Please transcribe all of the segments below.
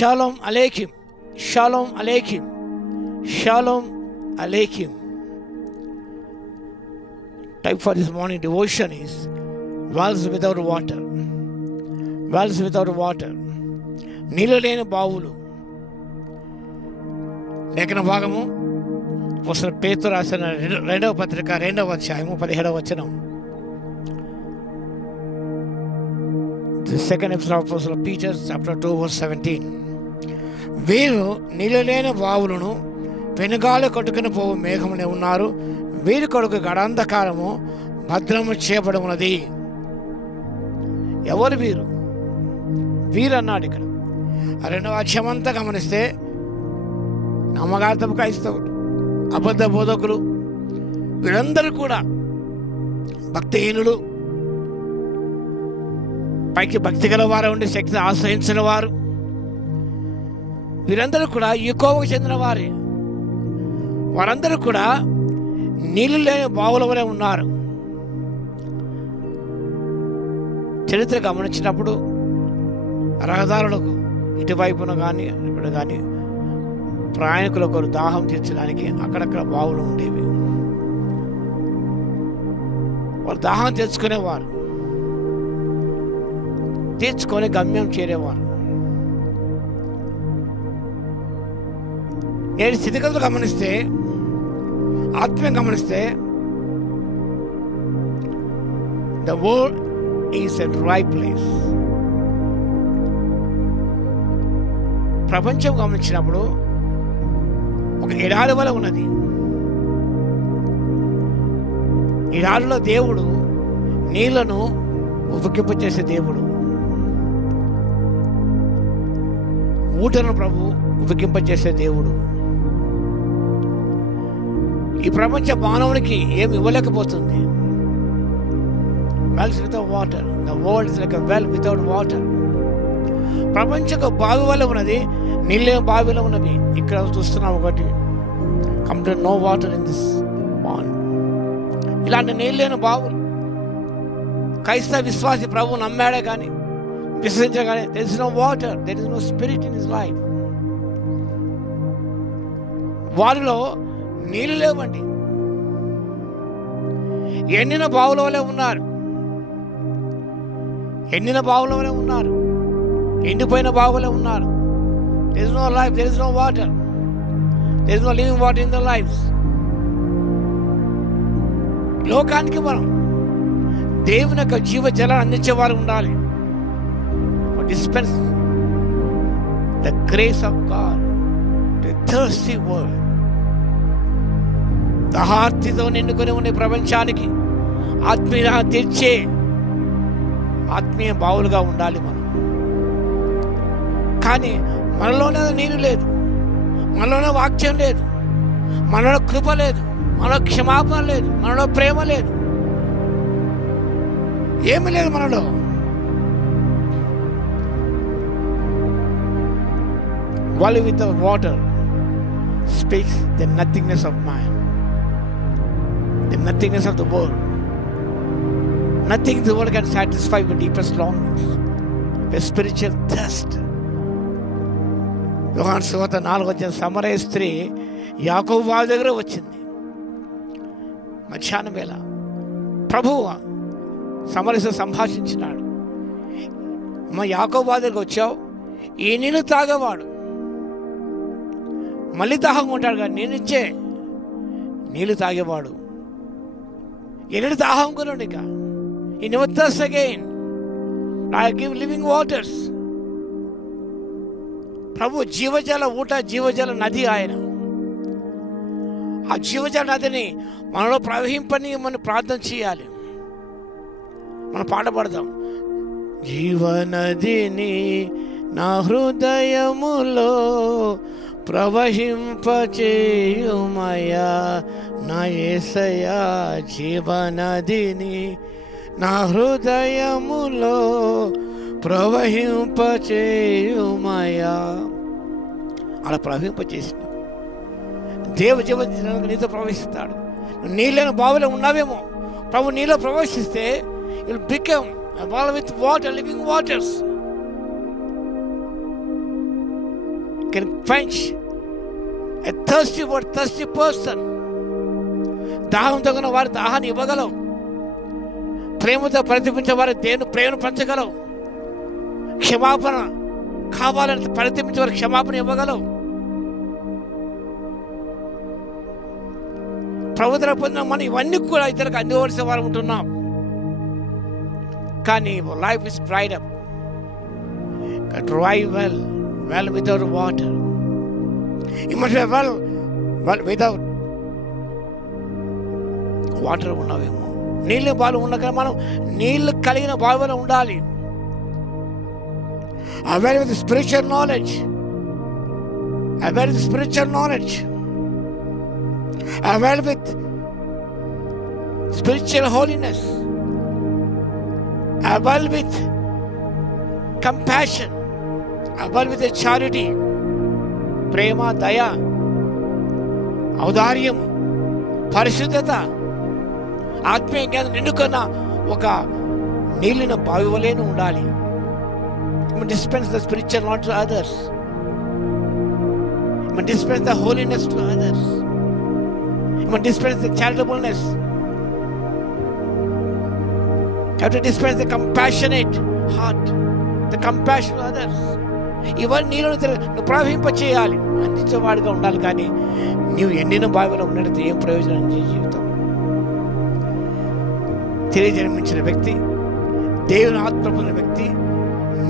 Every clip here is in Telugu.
షాలోమ్ అలేకిం, షాలోమ్ అలేకిం, షాలోమ్ అలేకిం. Type for this morning devotion is wells without water. Wells without water. నీళ్ళు లేని బావులు. లేఖన భాగము అపోస్తలుడైన పేతురు రాసిన 2వ పత్రిక 2వ అధ్యాయము 17వ వచనం. The second epistle of Apostle Peter, chapter 2, verse 17. వీరు నీళ్ళు లేని బావులను పెనుగాలి కొట్టుకుని పోవు మేఘమునే ఉన్నారు. వీరి కొడుకు గడాంధకారము భద్రము చేయబడి ఉన్నది. ఎవరు వీరు? వీరు అన్నాడు ఇక్కడ. 2వ అధ్యాయం అంతా గమనిస్తే నమ్మకార్థపు క్రైస్తవులు, అబద్ధ బోధకులు, వీరందరూ కూడా భక్తిహీనులు, పైకి భక్తి గల వారు ఉండి శక్తిని ఆశ్రయించిన వారు, వీరందరూ కూడా యెహోవాకు చెందిన వారే. వారందరూ కూడా నీళ్ళు లేని బావుల వలె ఉన్నారు. చరిత్ర గమనించినప్పుడు రహదారులకు ఇటువైపున కానీ ఇప్పుడు కానీ ప్రయాణికులకు దాహం తీర్చడానికి అక్కడక్కడ బావులు ఉండేవి. వాళ్ళు దాహం తెచ్చుకునేవారు, తీర్చుకొని గమ్యం చేరేవారు. నేటి స్థితిగతులు గమనిస్తే, ఆత్మీయం గమనిస్తే, the world is a dry place. ప్రపంచం గమనించినప్పుడు ఒక ఎడారి వలె ఉన్నది. ఎడారిలో దేవుడు నీళ్లను ఉబకింపచేసే దేవుడు. ఊటను ప్రభు ఉబకింపచేసే దేవుడు. ఈ ప్రపంచ మానవునికి ఏమి ఇవ్వలేకపోతుంది. wells without water. The world is like a well without water. ప్రపంచకు బావి వల్ల ఉన్నది, నీళ్ళే బావిలో ఉన్నవి. ఇక్కడ చూస్తున్నాం ఒకటి, complete no water in this pond. ఇలాంటి నీళ్ళేని బావులు. క్రైస్తవ విశ్వాసి ప్రభు నమ్మాడే కానీ విశ్వసించగానే there is no water, there is no spirit in his life. వారిలో నీళ్ళు లేవండి. ఎండిన బావుల వలె ఉన్నారు. ఎండిన బావుల వలె ఉన్నారు. ఎండిపోయిన బావులే ఉన్నారు. there is no life, there is no water, there is no living water in their lives. లోకానికి మనం దేవుని యొక్క జీవ జలాన్ని అందించేవారు ఉండాలి. Dispense the grace of God to a thirsty world. దహార్తితో నిండుకొని ఉండే ప్రపంచానికి ఆత్మీయ తెచ్చే ఆత్మీయ బావులుగా ఉండాలి మనం. కానీ మనలోనే నీరు లేదు, మనలోనే వాక్యం లేదు, మనలో కృప లేదు, మనలో క్షమాపణ లేదు, మనలో ప్రేమ లేదు, ఏమీ లేదు మనలో. Well without water speaks the nothingness of man, the nothingness of the world. Nothing in the world can satisfy the deepest longings, the spiritual thirst. యోహాను సువార్త 4వ అధ్యాయం సమరయ స్త్రీ యాకోబు బావి దగ్గర వచ్చింది. మధ్యాహ్నం వేళ ప్రభువు సమరయతో సంభాషించినాడు. మా యాకోబు బావి దగ్గరకు వచ్చావు, ఈ నీళ్ళు తాగేవాడు మళ్ళీ దాహంగా ఉంటాడు, కానీ నేనిచ్చే నీళ్ళు తాగేవాడు ఎన్నడూ దాహం కొనండి. ఇక ఈ never thirst again, I give living waters. ప్రభు జీవజల ఊట, జీవజల నది ఆయన. ఆ జీవజల నదిని మనలో ప్రవహింపని మనం ప్రార్థన చేయాలి. మనం పాట పాడదాం. జీవనదిని నా హృదయములో ప్రవహింపచేయుమయా నా యేసయ్యా. జీవనదిని నా హృదయములో ప్రవహింపచేయుమయా. అలా ప్రవహింపచేసిన దేవు జీవ నీతో ప్రవేశిస్తాడు. నీళ్ళను బావిలో ఉన్నావేమో, ప్రభు నీలో ప్రవేశిస్తే you'll become a well with water, living waters. can quench a thirsty person. దాహంతో ఉన్న వారి దాహాన్ని ఇవ్వగలవు. ప్రేమతో ప్రతిపించే వారి దేవుని ప్రేమను పంచగలవు. క్షమాపణ కావాలని ప్రతిపించే వారికి క్షమాపణ ఇవ్వగలవు. ప్రభుత్వం పొందిన మనం ఇవన్నీ కూడా ఇతరులకు అందివలసిన వారు ఉంటున్నాం. కానీ life is dried up. Dry well without water. You must be well without water ఉన్నావేమో. నీళ్ళు బాలు ఉండగా మనం నీళ్ళు కలిగిన బావిలో ఉండాలి. aware with spiritual knowledge, aware with spiritual knowledge, aware with spiritual holiness, aware with compassion, aware with charity, ప్రేమ, దయ, ఔదార్యం, పరిశుద్ధత, ఆత్మీయ జ్ఞానం నిండుకున్న ఒక నీళ్ళని బావి వలెను ఉండాలి. Dispense the spiritual knowledge to others. Dispense the holiness to others. Dispense the charitableness. You have to dispense the compassionate heart, the compassion to others. ఇవన్నీ నువ్వు ప్రవహింపచేయాలి, అందించేవాడిగా ఉండాలి. కానీ నీవు ఎండిన బావిలో ఉన్నట్టు ఏం ప్రయోజనం నీ జీవితం? తిరిగి జన్మించిన వ్యక్తి, దేవుని ఆత్మ పొందిన వ్యక్తి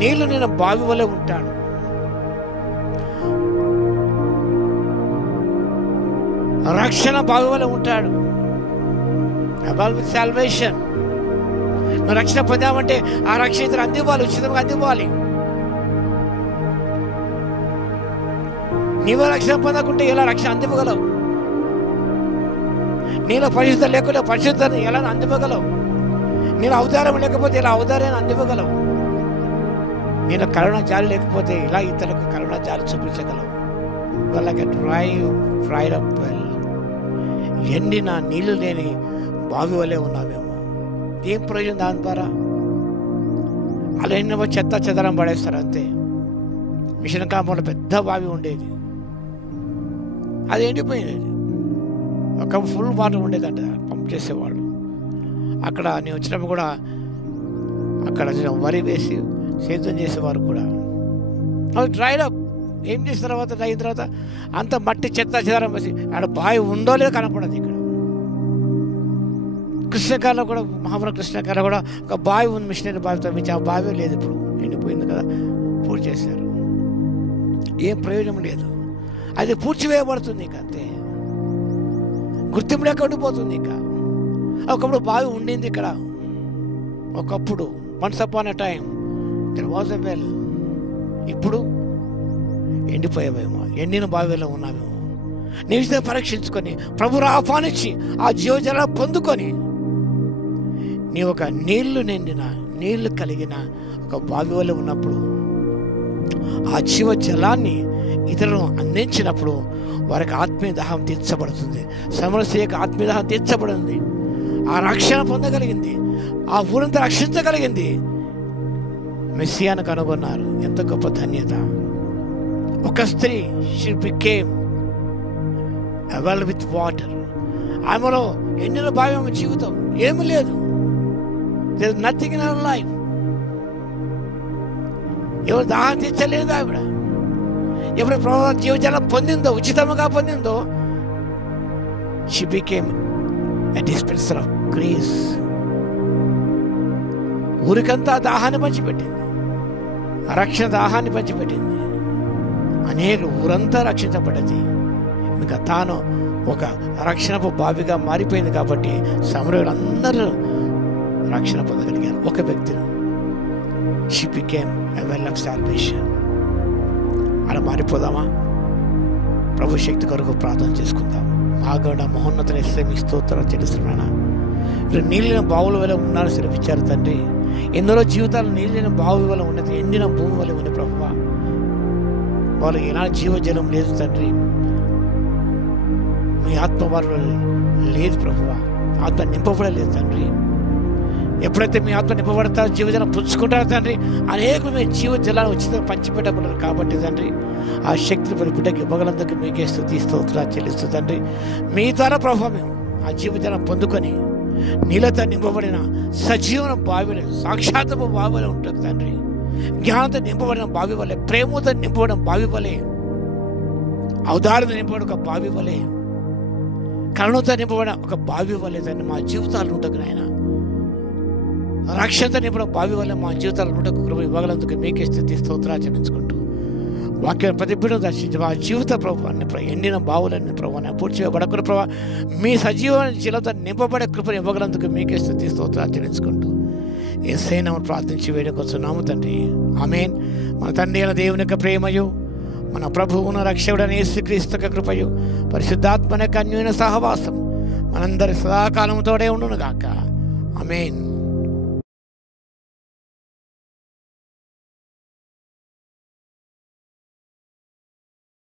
నీళ్లు నేను బావి వలె ఉంటాడు. రక్షణ బావి వలె ఉంటాడు. About with salvation. నువ్వు రక్షణ పొందామంటే ఆ రక్షణ ఇతరు అందివ్వాలి, ఉచితంగా అందివ్వాలి. నీవు రక్షణ పొందకుంటే ఎలా రక్షణ అందివ్వగలవు? నీలో పరిశుద్ధ లేకుండా పరిశుద్ధాన్ని ఎలా అందివ్వగలవు? నేను అవతారం లేకపోతే ఇలా అవతారాన్ని అందివ్వగలవు? నేను కరుణ జాలి లేకపోతే ఇలా ఇతరులకు కరుణ జాలి చూపించగలవు? వాళ్ళకి డ్రైడ్ అప్ వెల్, ఎండిన నీళ్లు లేని బావి వలె ఉన్నామేమో. ఏం ప్రయోజనం దాని ద్వారా? అలా ఎన్నో చెత్త చెదరం పడేస్తారు అంతే. మిషన్ కాంపౌండ్లో పెద్ద బావి ఉండేది, అది ఎండిపోయింది. ఒక ఫుల్ వాటర్ ఉండేదంట, పంప్ చేసేవాళ్ళు. అక్కడ నేను వచ్చినప్పుడు కూడా అక్కడ వరి వేసి సేద్యం చేసేవారు కూడా. అది డ్రైడ్ అప్. ఏం చేసిన తర్వాత అయిన తర్వాత అంత మట్టి చెత్త చెదరం వేసి ఆడ బావి ఉందో లేదో కనపడదు. ఇక్కడ కృష్ణకారులో కూడా, మహామన కృష్ణకారులో కూడా ఒక బావి ఉంది, మిషనరీ బావి తవ్వించి ఆ బావి లేదు, ఇప్పుడు ఎండిపోయింది కదా, పూర్తి చేశారు. ఏం ప్రయోజనం లేదు. అది పూడ్చివేయబడుతుంది. ఇక అంతే, గుర్తింపు లేక ఉండిపోతుంది. ఇక ఒకప్పుడు బావి ఉండింది ఇక్కడ. ఒకప్పుడు once upon a time there was a well. ఇప్పుడు ఎండిపోయావేమో, ఎండిన బావిలో ఉన్నావేమో. నిజంగా పరీక్షించుకొని ప్రభువును ఆహ్వానించి ఆ జీవజల పొందుకొని నీ ఒక నీళ్లు నిండిన, నీళ్లు కలిగిన ఒక బావి వల్ల ఉన్నప్పుడు ఆ జీవ జలాన్ని ఇతరులను అందించినప్పుడు వారికి ఆత్మీయ దాహం తీర్చబడుతుంది. సమరస్యకు ఆత్మీయ దాహం తీర్చబడింది. ఆ రక్షణ పొందగలిగింది, ఆ ఊరంతా రక్షించగలిగింది. మెస్సియాను కనుగొన్నారు. ఎంత గొప్ప ధన్యత! ఒక స్త్రీ, she became a well with water. ఆమెలో ఎండిన బావి ఆమె జీవితం ఏమీ లేదు. There is nothing in her life. ఎవరు దాహం తీర్చలేదు ఆవిడ. ఎప్పుడు ప్రభు జీవజలం పొందిందో, ఉచితంగా పొందిందో, she became a dispenser of grace. ఊరికంతా దాహాన్ని పంచిపెట్టింది, రక్షణ దాహాన్ని పంచిపెట్టింది. అనేక ఊరంతా రక్షించబడ్డది. ఇంకా తాను ఒక రక్షణపు బావిగా మారిపోయింది. కాబట్టి సమరయులందరూ రక్షణ పొందగలిగారు. ఒక వ్యక్తిని, she became a well of salvation. అలా మారిపోదామా? ప్రభు శక్తి కొరకు ప్రార్థన చేసుకుందాం. ఆగడ మహోన్నతని మీ స్తోత్రం చెల్లిస్తున్నానా. ఇప్పుడు నీళ్ళని బావుల వల్ల ఉన్నారని సెలవిచ్చారు తండ్రి. ఎందరో జీవితాలు నీళ్ళని బావి వల్ల ఉన్నది, ఎండిన భూమి వల్ల ఉంది ప్రభువా. వాళ్ళకి ఎలాంటి జీవజలం లేదు తండ్రి. మీ ఆత్మ వారు లేదు ప్రభువా. ఆత్మ నింపబడలేదు తండ్రి. ఎప్పుడైతే మీ ఆత్మ నింపబడతారో జీవజలం పుచ్చుకుంటారో తండ్రి, అనేకులు మీ జీవ జలాన్ని ఉచితంగా పంచిపెట్టబడరు కాబట్టి తండ్రి, ఆ శక్తిని ప్రతి బిడ్డకి ఇవ్వగలందుకు మీకే స్తుతి స్తోత్రాలు చెల్లిస్తూ తండ్రి, మీ ద్వారా ప్రభావం మేము ఆ జీవజలం పొందుకొని నీళ్ళతో నింపబడిన సజీవన బావిలో, సాక్షాత్తపు బావిలో ఉంటుంది తండ్రి. జ్ఞానంతో నింపబడిన బావి వలె, ప్రేమతో నింపబడిన బావి వలె, ఔదార్యత నింపబడిన ఒక బావి వలె, కరుణతో నింపబడిన ఒక బావి వలె తండ్రి మా జీవితాలు ఉంటుంది నాయన. రక్షణతో నింపడం బావి వల్ల మా జీవితాలు ఉండకు కృప ఇవ్వగలందుకు మీకే స్తుతి స్తోత్రాలు చెల్లించుకుంటూ వాక్యం ప్రతి బిడ్డను దర్శించి మా జీవిత ప్రభావాన్ని ఎండిన బావులన్నీ ప్రభావాన్ని పూడ్చివేయబడకున్న ప్రభావ మీ సజీవమైన జీలతో నింపబడే కృపను ఇవ్వగలందుకు మీకే స్తుతి స్తోత్రాలు చెల్లించుకుంటూ యేసయ్య నామమున ప్రార్థించి వేడుకొస్తున్నాము తండ్రి. ఆమేన్. మన తండ్రి అయిన దేవుని యొక్క ప్రేమయు, మన ప్రభువును రక్షకుడైన యేసుక్రీస్తు యొక్క కృపయు, పరిశుద్ధాత్మ యొక్క అన్యోన్య సహవాసం మనందరి సదాకాలంతోనే ఉండును గాక. ఆమేన్.